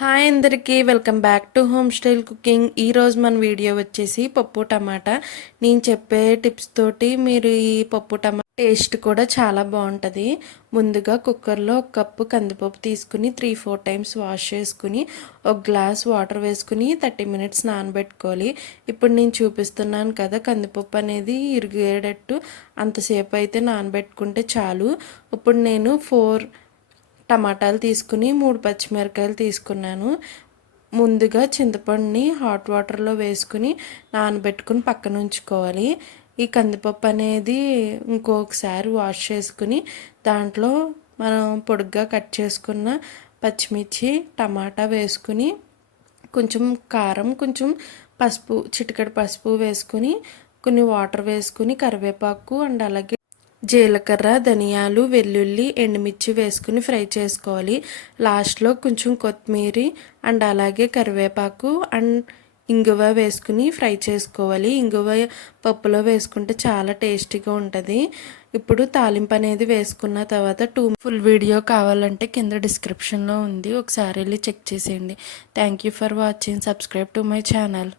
Hi అందరికీ welcome back to home style cooking. ఈరోజు మన వీడియో వచ్చేసి పప్పు టమాటా. నేను చెప్పే టిప్స్ తోటి మీరు ఈ పప్పు టమాటా టేస్ట్ కూడా చాలా బాగుంటుంది. ముందుగా కుక్కర్లో ఒక కప్పు కందిపప్పు తీసుకుని 3-4 టైమ్స్ వాష్ చేసుకుని ఒక గ్లాస్ వాటర్ వేసుకుని 30 మినిట్స్ నానబెట్టుకోవాలి. ఇప్పుడు నేను చూపిస్తున్నాను కదా, కందిపప్పు అనేది ఇరిగేటట్టు అంతసేపు అయితే నానబెట్టుకుంటే చాలు. ఇప్పుడు నేను 4 టమాటాలు తీసుకుని 3 పచ్చిమిరకాయలు తీసుకున్నాను. ముందుగా చింతపండుని హాట్ వాటర్లో వేసుకుని నానబెట్టుకుని పక్కన ఉంచుకోవాలి. ఈ కందిపప్పు అనేది ఇంకొకసారి వాష్ చేసుకుని దాంట్లో మనం పొడుగ్గా కట్ చేసుకున్న పచ్చిమిర్చి టమాటా వేసుకుని కొంచెం కారం, కొంచెం పసుపు, చిటికెడు పసుపు వేసుకుని కొన్ని వాటర్ వేసుకుని కరివేపాకు అండ్ అలాగే జీలకర్ర, ధనియాలు, వెల్లుల్లి, ఎండుమిర్చి వేసుకుని ఫ్రై చేసుకోవాలి. లాస్ట్లో కొంచెం కొత్తిమీర అండ్ అలాగే కరివేపాకు అండ్ ఇంగువ వేసుకుని ఫ్రై చేసుకోవాలి. ఇంగువ పప్పులో వేసుకుంటే చాలా టేస్టీగా ఉంటుంది. ఇప్పుడు తాలింపు అనేది వేసుకున్న తర్వాత ఫుల్ వీడియో కావాలంటే కింద డిస్క్రిప్షన్లో ఉంది, ఒకసారి వెళ్ళి చెక్ చేసేయండి. Thank you for watching. Subscribe to my channel.